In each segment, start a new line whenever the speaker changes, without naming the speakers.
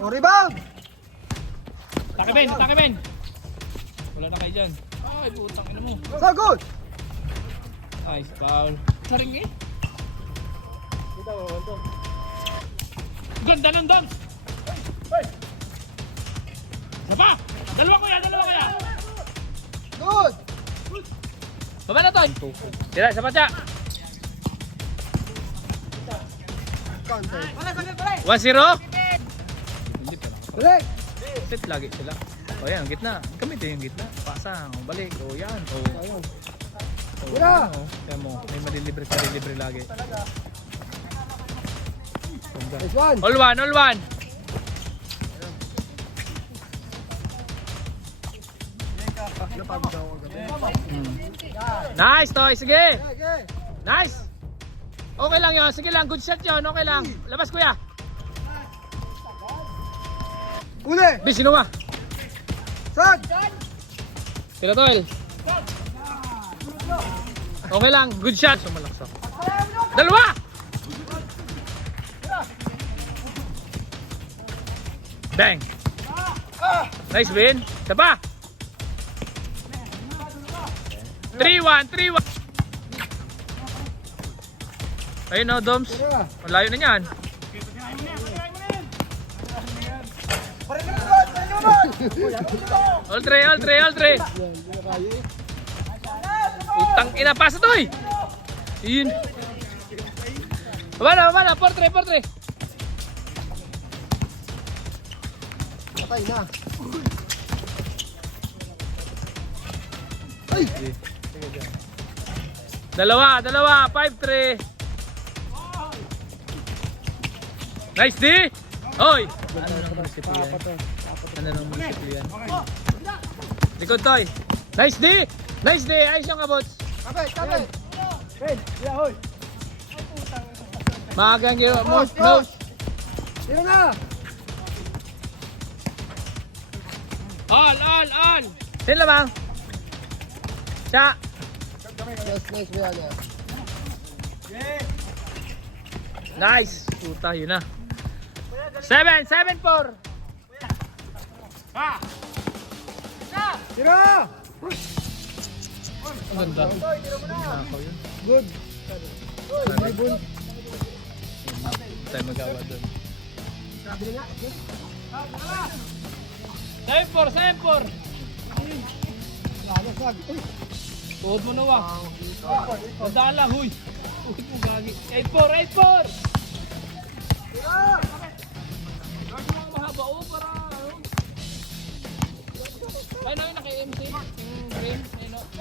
O, rebound!
Atake Ben, atake Ben. Wala na kayo dyan. Ay, putang ina mo.
So good!
Nice foul. Saring eh. Ganda ng dunk. Isa pa. Dalawa kuya, dalawa kuya.
Good!
Baba na to. Tira, isa pa siya.
Counter.
1-0.
Correct!
Set lagi sila. O yan, gitna. Gamitin yung gitna. Pasang, o balik, o yan. O,
Ayun.
o
Tira.
yan, o. Kaya mo, may malilibre sa libre lagi. Ganda.
Nice one!
All one, all one. Hmm. Nice, Toy. Sige.
Okay.
Nice. Okay lang yun. Sige lang. Good shot yun. Okay lang. Labas, kuya.
Uli!
Bis, sinuwa.
Sag!
Tira, Toy. Okay lang. Good shot. Sumalaksak. Dalawa! Bang! Nice win. Isa pa. 3-1, 3-1. Ayun no, Doms. Malayo na yan. All three, all three, all three. Utang ina, pasa to eh. Yun. Baba na. Portre, portre.
Patay na. Ay!
Dalawa, dalawa. 5-3. Nice D. Hoy. Ano nang munisipyo yan? Ano nang munisipyo yan? Likod toy. Nice D. Nice D. Ayos yung abot.
Kapit! Kapit! Ben! Yeah, hoy!
Maagang yung
Post!
most, most.
Tira na!
All, all, all. Sino bang? Siya.
Nice ba yan?
Nice. Puta, yun na. Seven, seven, four.
Tira!
Ang ganda.
Good! Good! Good!
Tayo magawa doon.
Sabi.
Seven, four, seven, four.
Uy!
Tuhod mo na wa. Madala, huy. Tuhod mo gagi. Eight, four, eight, four.
Tira!
Green.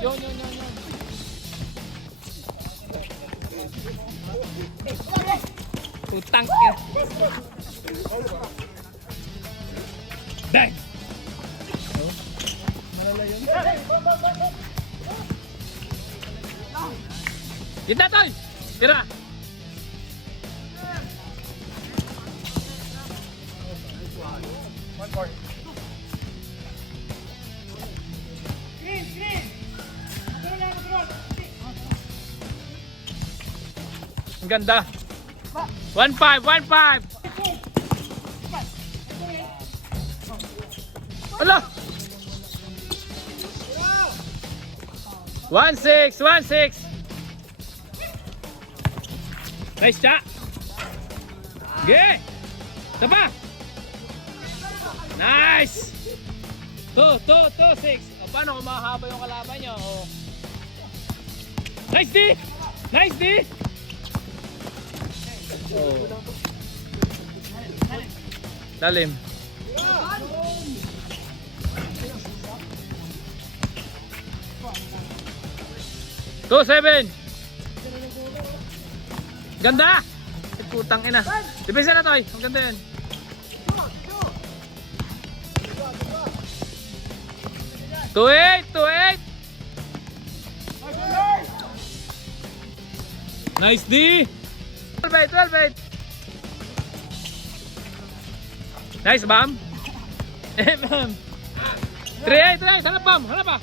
Yun, yun, yun, yun. Putang ina. Bang! Gitna, Toy! Tira! Ang ganda. 1-5, 1-5. Ala! 1-6, 1-6. Nice shot. Okay. Tapa. Nice. 2, 2, 2, 6. O, paano kung mahaba yung kalaban nyo? O. Nice D! Nice D! Oh. Lalim. Two seven. Ganda! Ay, putang ina. Dipisa na to eh. Ang ganda yan. Two eight, two eight. Nice D. 12 eight, 12 eight. Nice, bam. Bam. 3 8, 3 8. Hanap, bam. Hanap pa.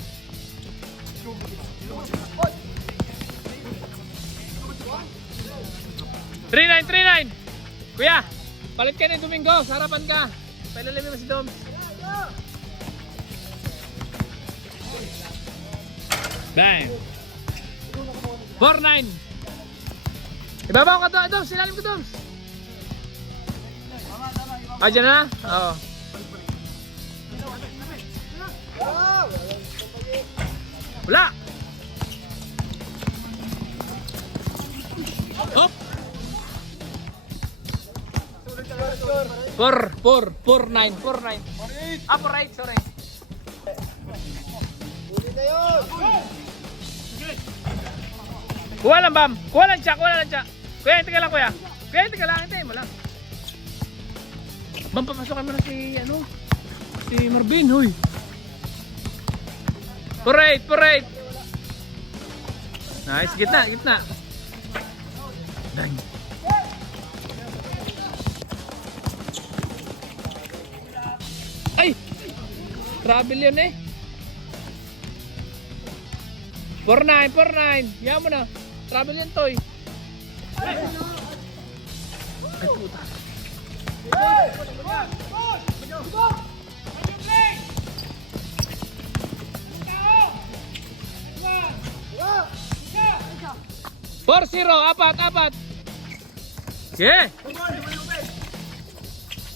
Three nine, three nine. Kuya, palit ka ni Domingo. Sa ka. Pailalimin mo si Doms. Bang! 4-9. Ibabaw ka to, Doms. Silalim ko, Doms. Ah, dyan na? Oo. Wala! Hop! Four, four, four, nine, four, nine. Ah, four, sorry.
Yun!
Kuha lang, Bam. Kuha lang siya, kuha lang siya. Kuya, tika lang, kuya. Kuya, tika lang, hintayin mo lang. Bam, papasokan mo na si, ano, si Marvin, eight, four, eight. Nice, gitna, gitna. Dang. Ay! Travel yun eh. 4-9, 4-9. Yan mo na. Travel yan, Toy. Ay, puta. Four zero, apat, apat. Yeah.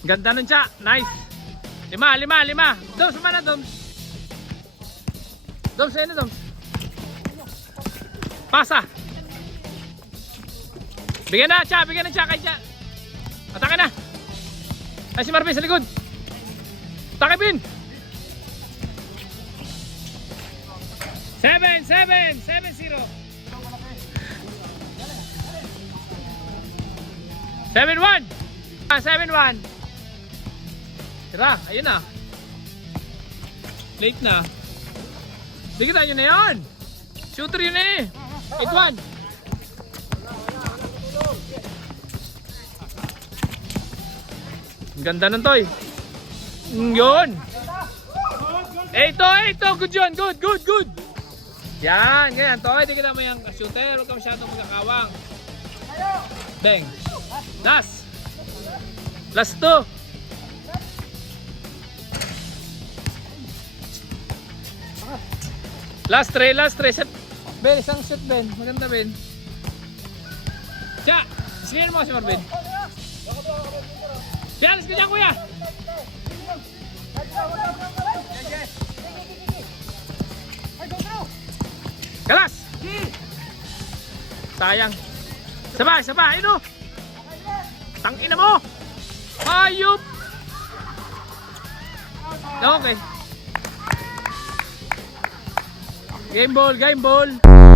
Ganda nun siya. Nice. Lima, lima, lima. Doms, mana Doms? Doms, ano Doms? Pasa. Bigyan na, siya, bigyan na siya kay siya. Atake na. Ay si Marvin sa likod. Atake. Seven, seven, seven zero. Seven one. Ah, seven one. Tira, ayun na. Late na. Sige tayo na yan. Shooter yun eh. 8-1. Ganda nun, Toy. Mm, yun. Ito, ito. Good yun. Good, good, good. Yan, ganyan. Toy, di kita mo yung shooter. Huwag ka masyadong magkakawang. Bang. Last. Last two. Last three, last three. Set. Ben, isang set, Ben. Maganda, Ben. Siya! Islihan mo si Marvin. Siya, alis ka dyan, kuya! Kalas! Sayang. Sabay, sabay, ano? Tangina mo! Hayop! Okay. Game ball, game ball.